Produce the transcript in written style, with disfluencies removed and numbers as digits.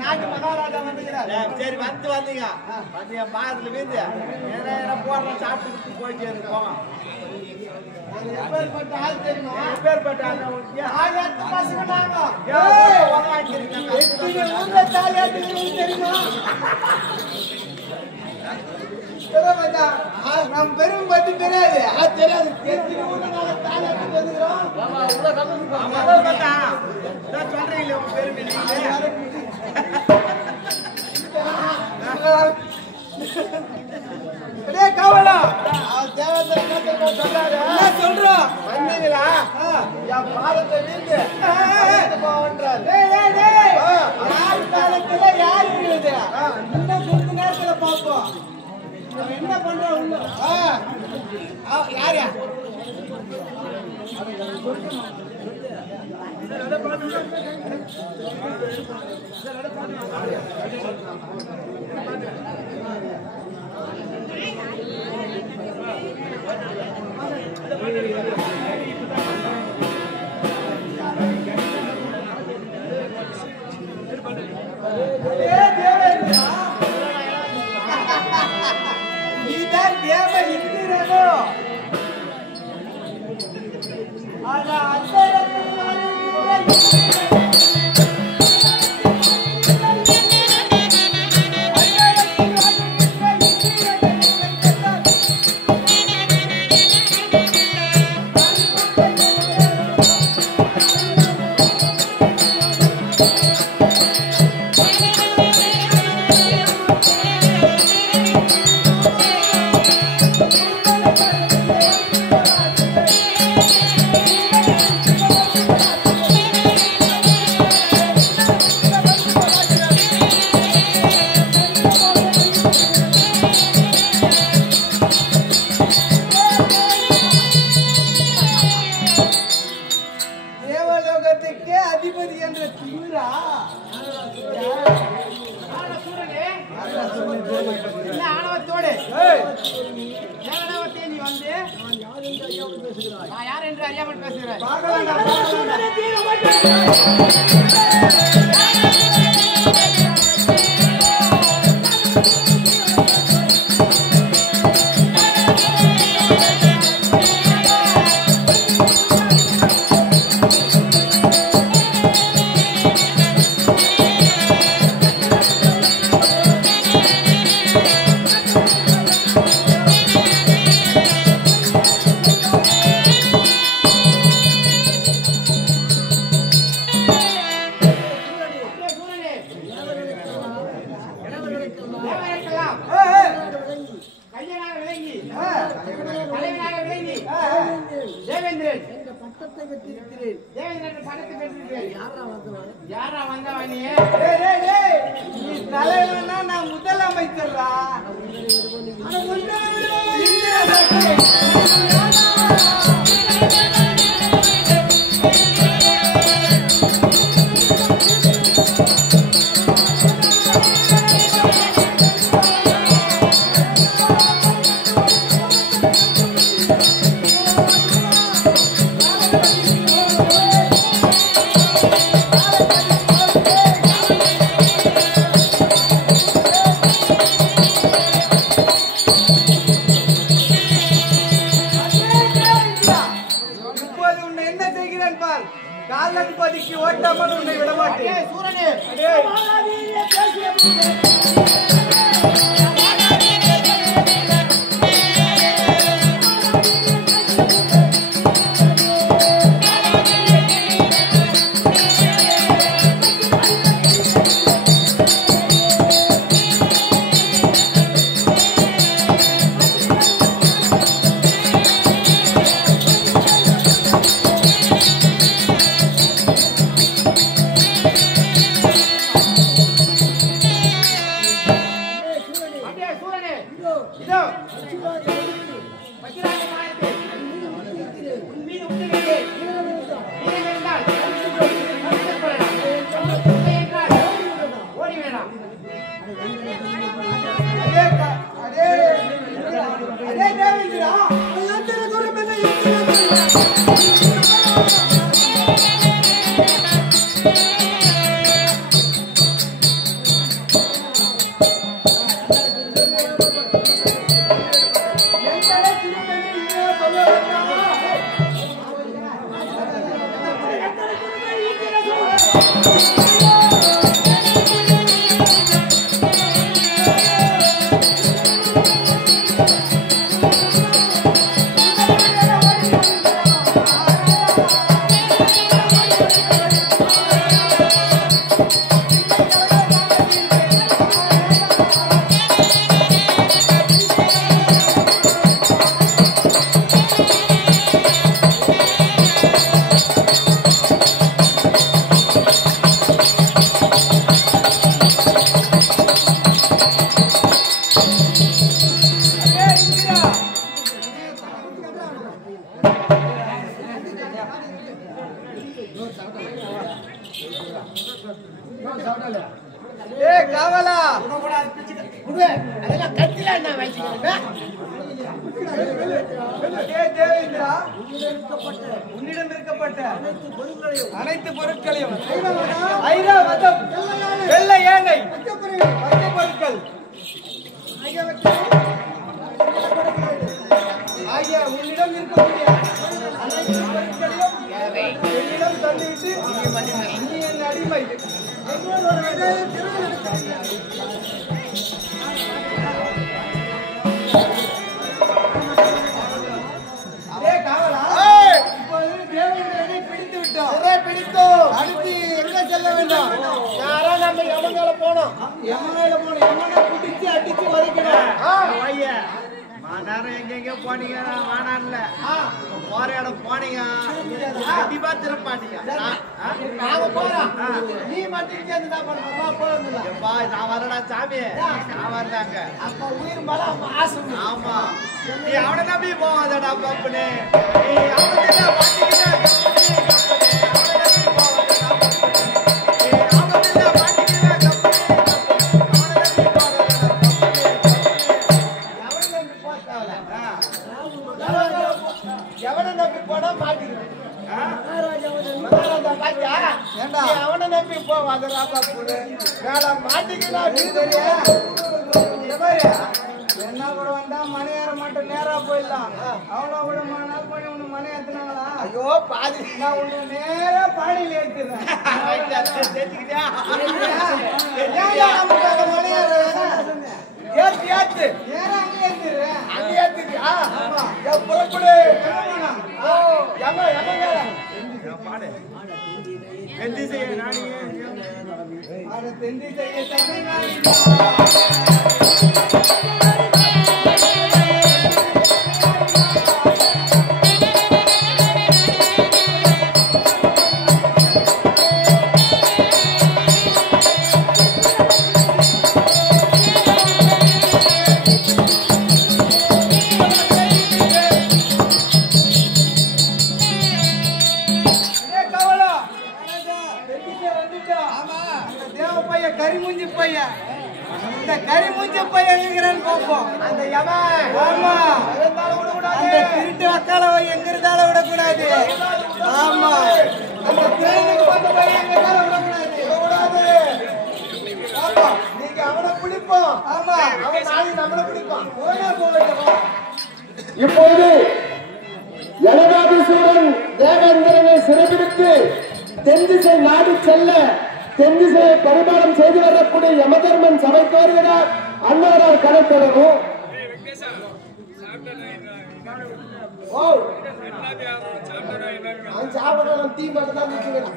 நாட்டு மகாராஜா வந்துக்கிறார். சரி வந்து வந்தீங்க வந்து என் பாதத்துல வீந்து போடுற சாப்பிட்டு போயிட்டே இருக்கோம். எப்பேற்பட்ட ஆள் தெரியுமா? எப்பேற்பட்ட ஆள் பசங்க நாங்க தெரியுமா? நம் பெரும் பத்தி தெரியாது. தெரியாது சொல்றீங்க பெருமை கவலா சொல்றோம் வந்தீங்களா? என் பாதத்தை வீழ்ந்து காலத்துல யாரு வீழுது? இன்னும் கொஞ்ச நேரத்துல பார்ப்போம். என்ன பண்றோம்? யாரு நீதான் தேவ இருக்கிறதோ? ஆனா அந்த அதிபதி என்ற திமிரா ஆணவத்தோடு நீ வந்து நான் யார் என்று அறியாமல் பேசுகிறேன். தலைவனா நான் முதலமைச்சர்ரா. காலப்பதிக்கு ஓட்டாமல் உன்னை விடமாட்டேன். சூரனே உன்னிடம் இருக்கப்பட்ட அனைத்து பொருட்களையும் ஐராவதம் வெள்ளை யானை மற்ற பொருட்கள் ஆகிய உன்னிடம் இருக்கக்கூடிய அனைத்து பொருட்களையும் என்னிடம் தந்துவிட்டு நீ என் அடிமை. அடுத்து எங்க செல்ல வேண்டும்? யாரா நம்ம யமனால போனோம். யமனை பிடிச்சு அடிச்சு வதைக்கணும். மாநாரம் எங்க போனீங்க? மாநாடுல போற இடம் போனீங்க, கண்டிப்பா திருப்பாட்டீங்க. நாங்க போறோம், நீ மட்டும் சேர்ந்து தான் பண்ணுவா. நான் வரடா சாமி, நான் வரலாங்க. அப்ப உயிர் மலை ஆசம். ஆமா, நீ அவனை நம்பி போவாதடா பப்புனே. நீ அவனை எவனை நம்பி போனா மாட்டிக்கிறேன். அவனை நம்பி போவாதடா பப்புனே. வேலை மாட்டிக்கலாம் என்ன கூட வந்தா மணி ஏற மாட்டேன், நேரா போயிடலாம். அவ்வளோ கூட நாள் பண்ணி உன்னை மணி ஏத்துனாங்களா? ஐயோ பாதி, நான் உன்னை நேரா பாடியில் ஏத்துறேன். மணி ஏத்து ஏத்து நேரா அங்கே ஏத்துறேன். அங்கே ஏத்துக்கியா? புறப்படு. பாடு தெந்தி செய்ய நானியே தெந்தி செய்ய கரிமுஞ்சி பையன். இந்த கரிமுஞ்சி பையன் எங்கிறான்னு பார்ப்போம். அந்த யமன் ஆமா அந்த திருட்டு அக்கால எங்க இருந்தாலும் விடக்கூடாது. ஆமா, அந்த ட்ரெயினுக்கு வந்த பையன் எங்க இருந்தாலும் விடக்கூடாது. ஆமா, நீங்க அவனை பிடிப்போம். ஆமா, அவன் நாளைக்கு நம்மளை பிடிப்பான். போனா போகட்டும். இப்பொழுது யமனாதீஸ்வரன் தேவேந்திரனை சிறைபிடித்து தென்திசை நாடு செல்ல தென்திசையை பரிமாணம் செய்து வரக்கூடிய யமதர்மன் சபைக்கு வருகிறார். அன்னவரால் கலைத்தரவும் சாப்பிடலாம், தீ மட்டும் தான் நிற்கிறேன்.